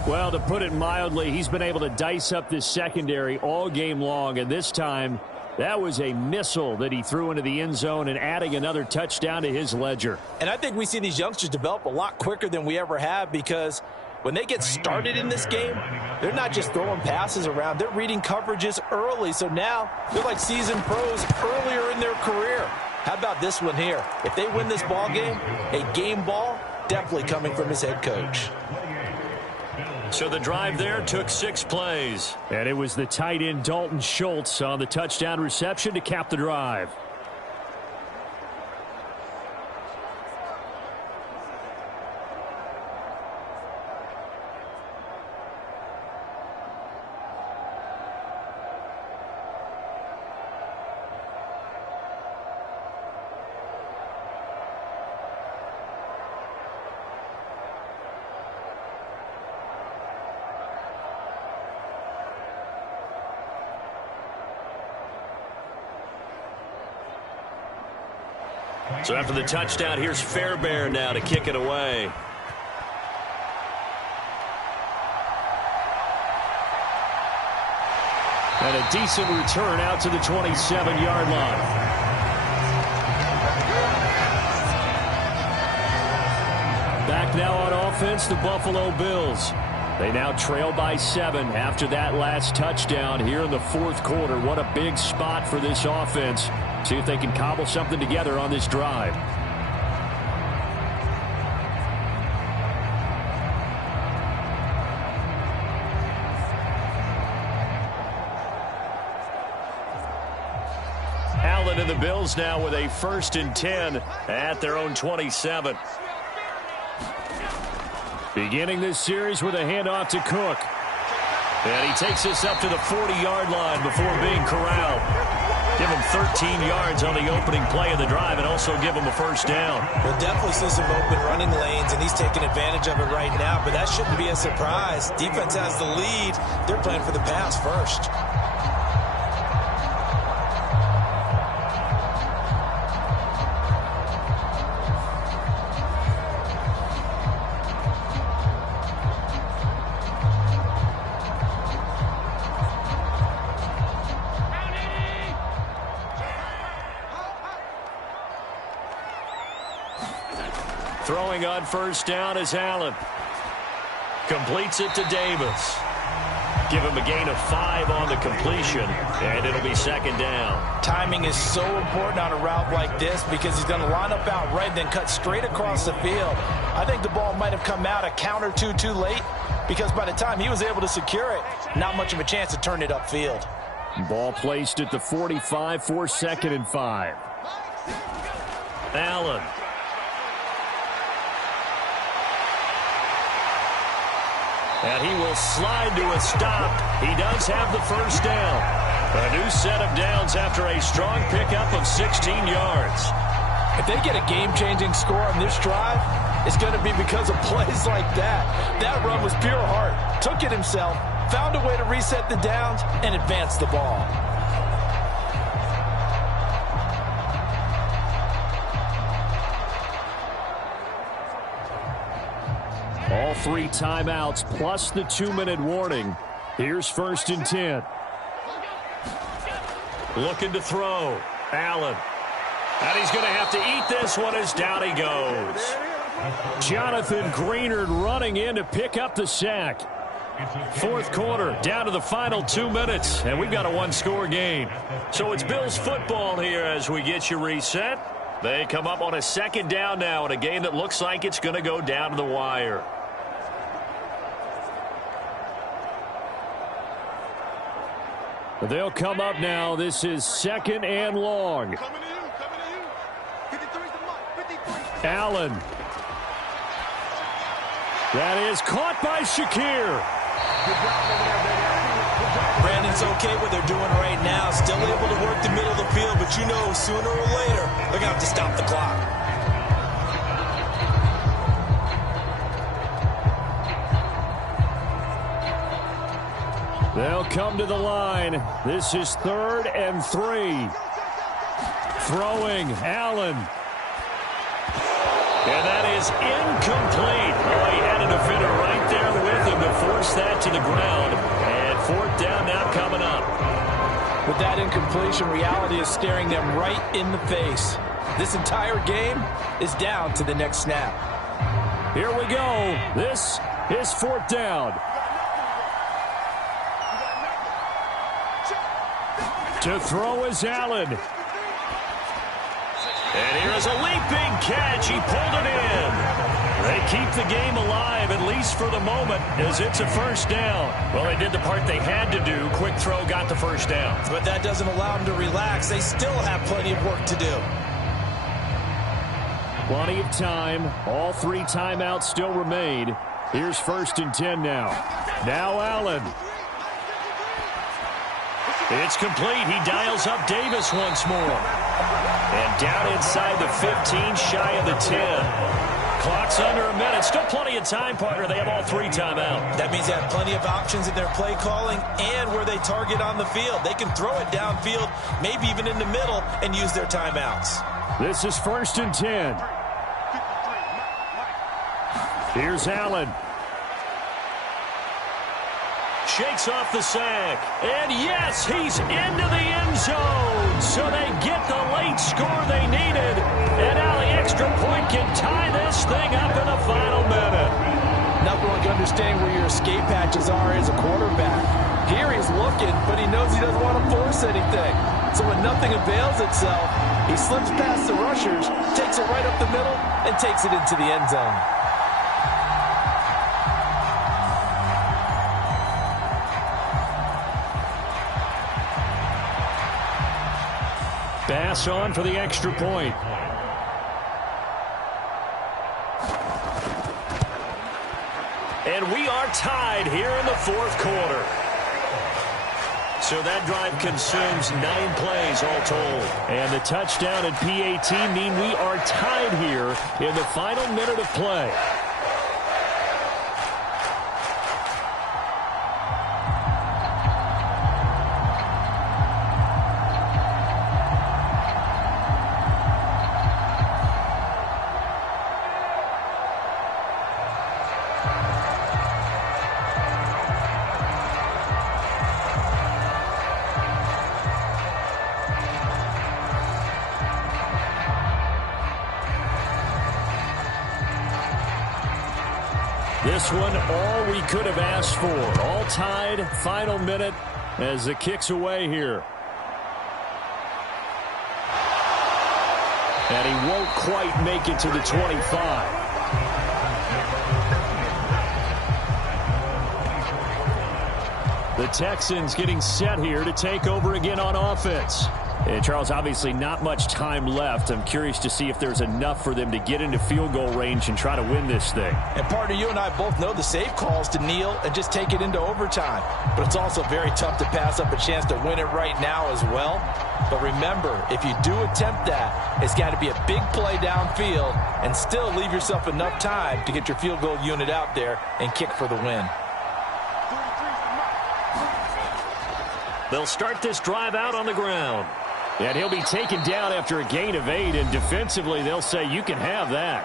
Well, to put it mildly, he's been able to dice up this secondary all game long, and this time that was a missile that he threw into the end zone and adding another touchdown to his ledger. And I think we see these youngsters develop a lot quicker than we ever have, because when they get started in this game, they're not just throwing passes around. They're reading coverages early. So now they're like seasoned pros earlier in their career. How about this one here? If they win this ball game, a game ball definitely coming from his head coach. So the drive there took 6 plays. And it was the tight end Dalton Schultz on the touchdown reception to cap the drive. So after the touchdown, here's Fairbairn now to kick it away. And a decent return out to the 27-yard line. Back now on offense, the Buffalo Bills. They now trail by 7 after that last touchdown here in the fourth quarter. What a big spot for this offense. See if they can cobble something together on this drive. Allen and the Bills now with a 1st and 10 at their own 27. Beginning this series with a handoff to Cook. And he takes this up to the 40-yard line before being corralled. Give him 13 yards on the opening play of the drive and also give him a first down. We'll definitely see some open running lanes, and he's taking advantage of it right now, but that shouldn't be a surprise. Defense has the lead. They're playing for the pass first. Throwing on first down is Allen. Completes it to Davis. Give him a gain of 5 on the completion, and it'll be 2nd down. Timing is so important on a route like this because he's going to line up out right, then cut straight across the field. I think the ball might have come out a count or two too late because by the time he was able to secure it, not much of a chance to turn it upfield. Ball placed at the 45 for 2nd and 5. Allen. And he will slide to a stop. He does have the first down. A new set of downs after a strong pickup of 16 yards. If they get a game-changing score on this drive, it's going to be because of plays like that. That run was pure heart. Took it himself, found a way to reset the downs, and advance the ball. All 3 timeouts plus the 2-minute warning. Here's 1st and 10. Looking to throw. Allen. And he's going to have to eat this one as down he goes. Jonathan Greenard running in to pick up the sack. Fourth quarter, down to the final 2 minutes, and we've got a 1-score game. So it's Bills football here as we get you reset. They come up on a 2nd down now in a game that looks like it's going to go down to the wire. They'll come up now. This is 2nd and long. Allen. That is caught by Shakir. Brandon's okay what they're doing right now. Still able to work the middle of the field, but you know sooner or later they're going to have to stop the clock. come to the line. This is 3rd and 3. Throwing, Allen. And that is incomplete. Oh, he had a defender right there with him to force that to the ground. And 4th down now coming up. With that incompletion, reality is staring them right in the face. This entire game is down to the next snap. Here we go. This is 4th down. To throw is Allen. And here's a leaping catch. He pulled it in. They keep the game alive, at least for the moment, as it's a 1st down. Well, they did the part they had to do. Quick throw got the 1st down. But that doesn't allow them to relax. They still have plenty of work to do. Plenty of time. All 3 timeouts still remain. Here's 1st and 10 now. Now Allen. It's complete. He dials up Davis once more. And down inside the 15, shy of the 10. Clock's under a minute. Still plenty of time, partner. They have all 3 timeouts. That means they have plenty of options in their play calling and where they target on the field. They can throw it downfield, maybe even in the middle, and use their timeouts. This is 1st and 10. Here's Allen. Shakes off the sack. And yes, he's into the end zone. So they get the late score they needed. And now the extra point can tie this thing up in the final minute. Nothing like understanding where your escape hatches are as a quarterback. Here he's looking, but he knows he doesn't want to force anything. So when nothing avails itself, he slips past the rushers, takes it right up the middle, and takes it into the end zone. Pass on for the extra point. And we are tied here in the 4th quarter. So that drive consumes 9 plays all told. And the touchdown and PAT mean we are tied here in the final minute of play. This one, all we could have asked for. All tied, final minute as it kicks away here. And he won't quite make it to the 25. The Texans getting set here to take over again on offense. And Charles, obviously not much time left. I'm curious to see if there's enough for them to get into field goal range and try to win this thing. And partner, you and I both know the safe calls to kneel and just take it into overtime. But it's also very tough to pass up a chance to win it right now as well. But remember, if you do attempt that, it's got to be a big play downfield and still leave yourself enough time to get your field goal unit out there and kick for the win. They'll start this drive out on the ground. And he'll be taken down after a gain of 8, and defensively they'll say you can have that.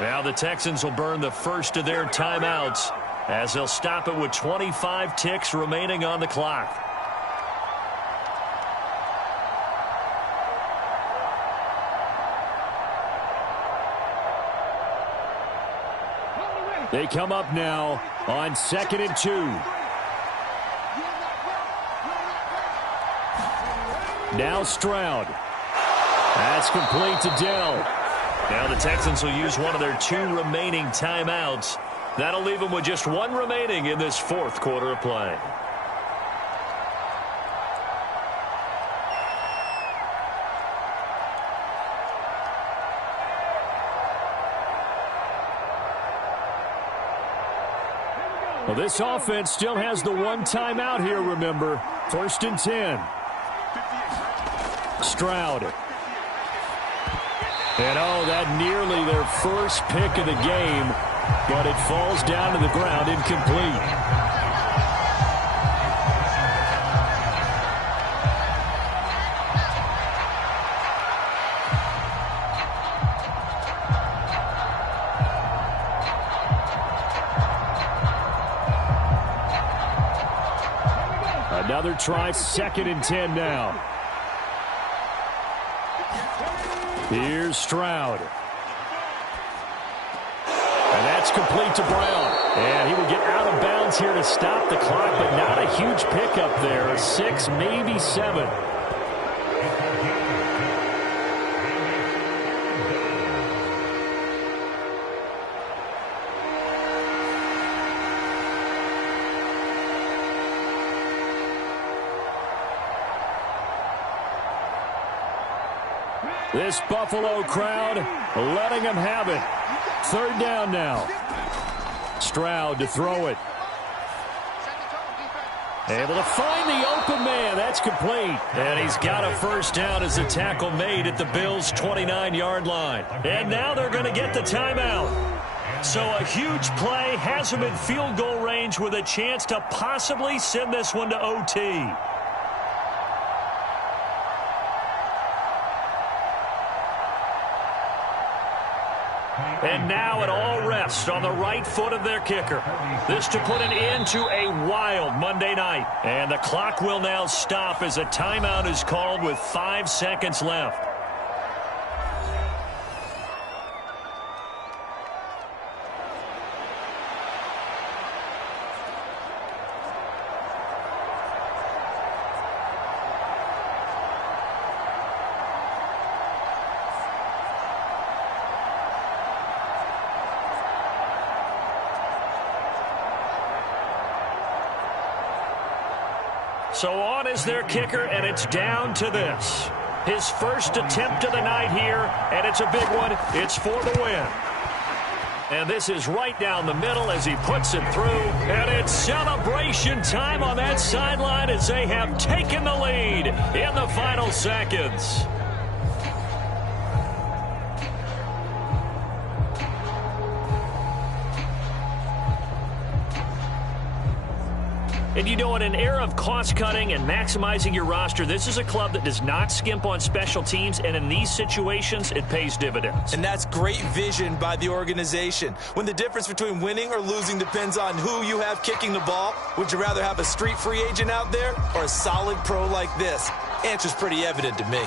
Now the Texans will burn the first of their timeouts as they'll stop it with 25 ticks remaining on the clock. They come up now on 2nd and 2. Now Stroud. That's complete to Dell. Now the Texans will use one of their 2 remaining timeouts. That'll leave them with just 1 remaining in this 4th quarter of play. Well, this offense still has the 1 timeout here, remember. 1st and 10. Stroud. And oh, that nearly their first pick of the game, but it falls down to the ground incomplete. Another try, 2nd and 10 now. Here's Stroud. And that's complete to Brown. And he will get out of bounds here to stop the clock, but not a huge pickup there. 6, maybe 7. This Buffalo crowd letting them have it. 3rd down now. Stroud to throw it. Able to find the open man. That's complete. And he's got a 1st down as the tackle made at the Bills' 29-yard line. And now they're going to get the timeout. So a huge play has him in field goal range with a chance to possibly send this one to OT. And now it all rests on the right foot of their kicker. This to put an end to a wild Monday night. And the clock will now stop as a timeout is called with 5 seconds left. So on is their kicker, and it's down to this. His first attempt of the night here, and it's a big one. It's for the win. And this is right down the middle as he puts it through. And it's celebration time on that sideline as they have taken the lead in the final seconds. And you know, in an era of cost-cutting and maximizing your roster, this is a club that does not skimp on special teams, and in these situations, it pays dividends. And that's great vision by the organization. When the difference between winning or losing depends on who you have kicking the ball, would you rather have a street free agent out there or a solid pro like this? Answer's pretty evident to me.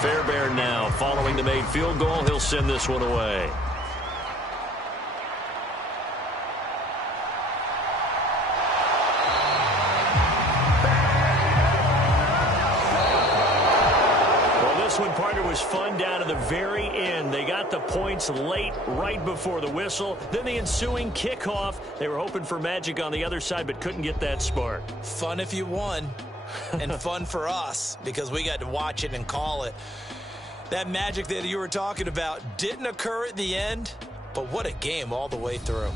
Fairbairn now, following the made field goal, he'll send this one away. This one, partner, was fun down to the very end. They got the points late, right before the whistle. Then the ensuing kickoff. They were hoping for magic on the other side, but couldn't get that spark. Fun if you won, and fun for us because we got to watch it and call it. That magic that you were talking about didn't occur at the end, but what a game all the way through.